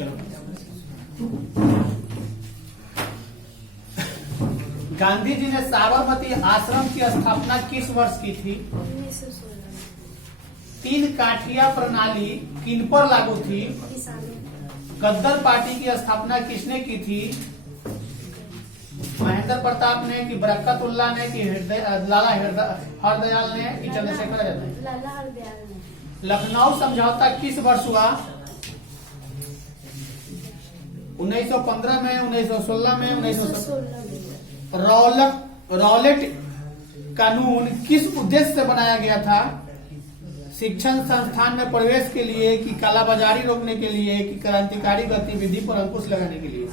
चलो। गांधी जी ने साबरमती आश्रम की स्थापना किस वर्ष की थी? 1916। 3 काठिया प्रणाली किन पर लागू थी? गद्दर पार्टी की स्थापना किसने की थी? महेंद्र प्रताप ने कि बरकतुल्ला ने कि लाला हरदयाल ने कि चंद्रशेखर आजाद ने? लाला हरदयाल ने। लखनऊ समझौता किस वर्ष हुआ? 1915 में, 1916 में, 1916। रॉलेट कानून किस उद्देश्य से बनाया गया था? शिक्षण संस्थान में प्रवेश के लिए कि कालाबाजारी रोकने के लिए कि क्रांतिकारी गतिविधि पर अंकुश लगाने के लिए?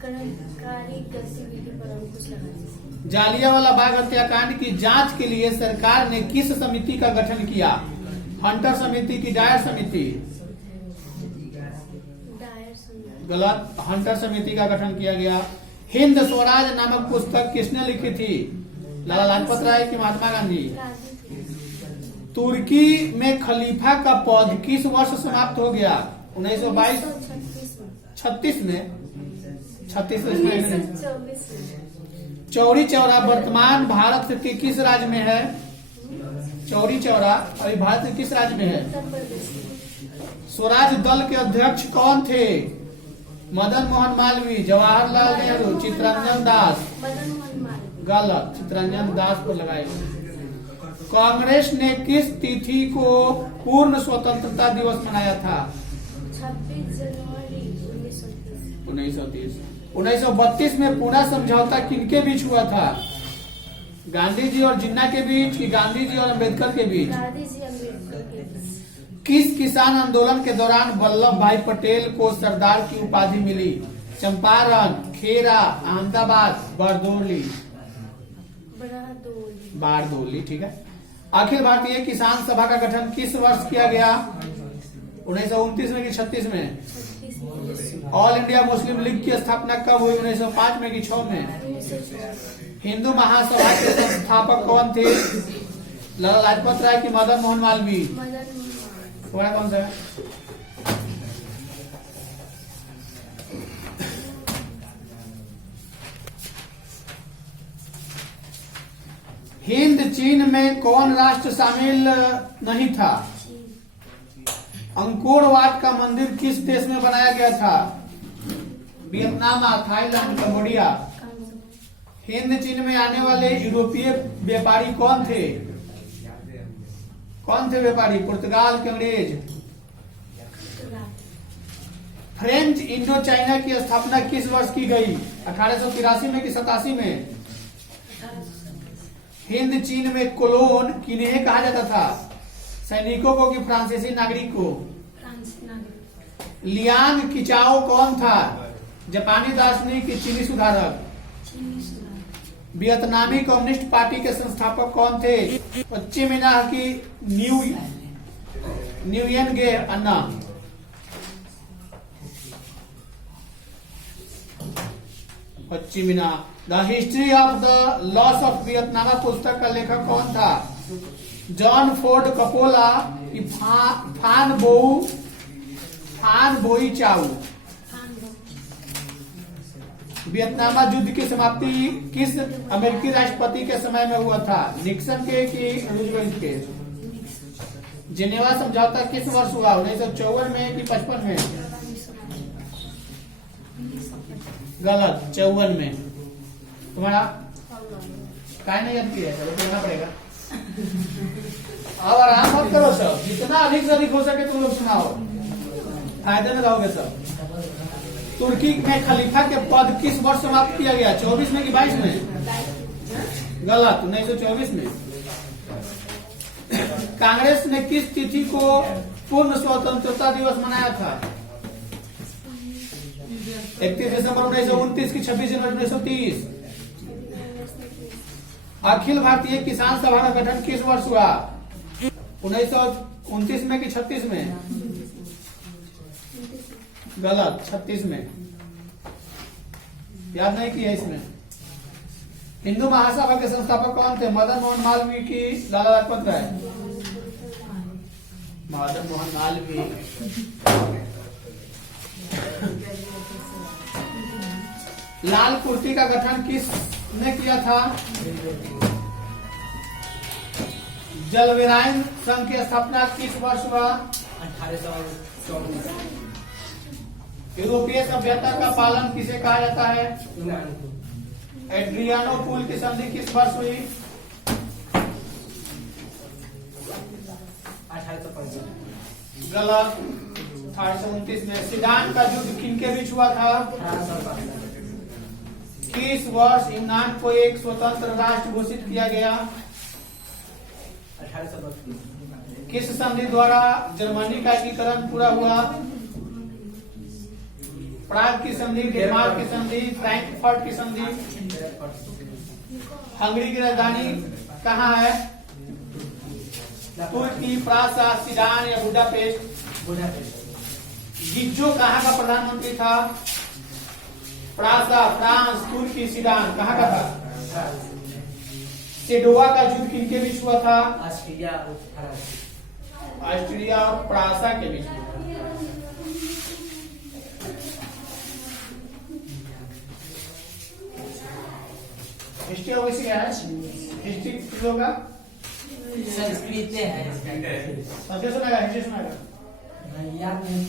क्रांतिकारी गतिविधि पर अंकुश लगाने। जालियांवाला बाग हत्याकांड की जांच के लिए सरकार ने किस समिति का गठन किया? हंटर समिति की डायर समिति? गलत, हंटर समिति का गठन किया गया। हिंद स्वराज नामक पुस्तक किसने लिखी थी? लाला लाजपत राय की महात्मा गांधी? तुर्की में खलीफा का पद किस वर्ष समाप्त हो गया? 1922? 36 में? 36 में? चौरी चौरा वर्तमान भारत के किस राज्य में है? चौरी चौरा अभी भारत के किस राज्य में है? स्वराज दल के अध्यक्ष कौन थे? मदन मोहन मालवीय, जवाहरलाल नेहरू, चित्तरंजन दास? गलत, चित्तरंजन दास को लगाए। कांग्रेस ने किस तिथि को पूर्ण स्वतंत्रता दिवस मनाया था? 26 जनवरी 1930। 1932 में पुणे समझौता किनके बीच हुआ था? गांधी जी और जिन्ना के बीच कि गांधी जी और अम्बेडकर के बीच? गांधी जी अम्बेडकर के बीच। किस किसान आंदोलन के दौरान वल्लभ भाई पटेल को सरदार की उपाधि मिली? चंपारण, खेरा, अहमदाबाद, बारदोली। ठीक है। अखिल भारतीय किसान सभा का गठन किस वर्ष किया गया? 1929 में कि 36 में? ऑल इंडिया मुस्लिम लीग की स्थापना कब हुई? 1905 में कि 6 में? हिंदू महासभा के संस्थापक कौन थे? लाला लाजपत राय की मदन मोहन मालवीय? तुम्हारा कौन सा है? हिंद चीन में कौन राष्ट्र शामिल नहीं था? अंकोर वाट का मंदिर किस देश में बनाया गया था? Vietnam, Thailand, Cambodia? हिंद चीन में आने वाले यूरोपीय व्यापारी कौन थे? कौन थे व्यापारी? पुर्तगाल के अंग्रेज? फ्रेंच इंडो चाइना की स्थापना किस वर्ष की गई? 1883 में कि 87 में? हिंद चीन में कोलोन किन्हें कहा जाता था? सैनिकों को कि फ्रांसीसी नागरिक को? लियांग किचाओ कौन था? जापानी दार्शनिक कि चीनी सुधारक? वियतनामी कम्युनिस्ट पार्टी के संस्थापक कौन थे? पश्चिम मीनार की न्यूयन गे अन्ना? पश्चिम मीनार। The history of the loss of Vietnam पुस्तक का लेखक कौन था? जॉन फोर्ड कपोला की फान बोई चाऊ? वियतनाम युद्ध की समाप्ति किस अमेरिकी राष्ट्रपति के समय में हुआ था? निक्सन के कि रूजवेल्ट के? जिनेवा समझौता किस वर्ष हुआ? 1954 में कि 55 में? गलत, 54 में। तुम्हारा काय नहीं याद किया है? करना पड़ेगा। अब आराम मत करो सब, जितना अधिक से अधिक हो सके तुम लोग सुनाओ, फायदे में रहोगे सब। तुर्की में खलीफा के पद किस वर्ष समाप्त किया गया? 24 में कि 22 में? गलत, 1924 में। कांग्रेस ने किस तिथि को पूर्ण स्वतंत्रता दिवस मनाया था? 31 दिसंबर 1929 की 26 जनवरी 1930? अखिल भारतीय किसान सभा का गठन किस वर्ष हुआ? 1929 में कि 36 में? गलत, 36 में। याद नहीं किया इसमें। हिंदू महासभा के संस्थापक कौन थे? मदन मोहन मालवीय की लाला लाजपत राय? मदन मोहन मालवीय। लाल कुर्ती का गठन किसने किया था? जलवेरायन संघ की स्थापना किस वर्ष हुआ? 1824। यूरोपीय सभ्यता का पालन किसे कहा जाता है? यूनान को। एड्रियानोपुल की संधि किस वर्ष हुई? 1855। गलत। 1829 में। सीडान का युद्ध किनके बीच हुआ था? 1855। किस वर्ष यूनान को एक स्वतंत्र राष्ट्र घोषित किया गया? 1832। किस संधि द्वारा जर्मनी का एकीकरण पूरा हुआ? प्राग की संधि, डेनमार्क की संधि, फ्रैंकफर्ट की संधि। हंगरी की राजधानी कहाँ है? तुर्की, प्रासा, सीडान या बुडापेस्ट? बुडापेस्ट। गिज्जो कहाँ का प्रधानमंत्री था? प्रासा, फ्रांस, तुर्की, सीडान कहाँ का था? सेडोवा का युद्ध किनके बीच हुआ था? ऑस्ट्रिया और फ्रांस। ऑस्ट्रिया और प्रासा के बीच में। हिस्ट्री वैसे क्या है? हिस्ट्री होगा संस्कृत है। संस्कृत सुनाएगा, हिस्ट्री सुनाएगा। याद नहीं।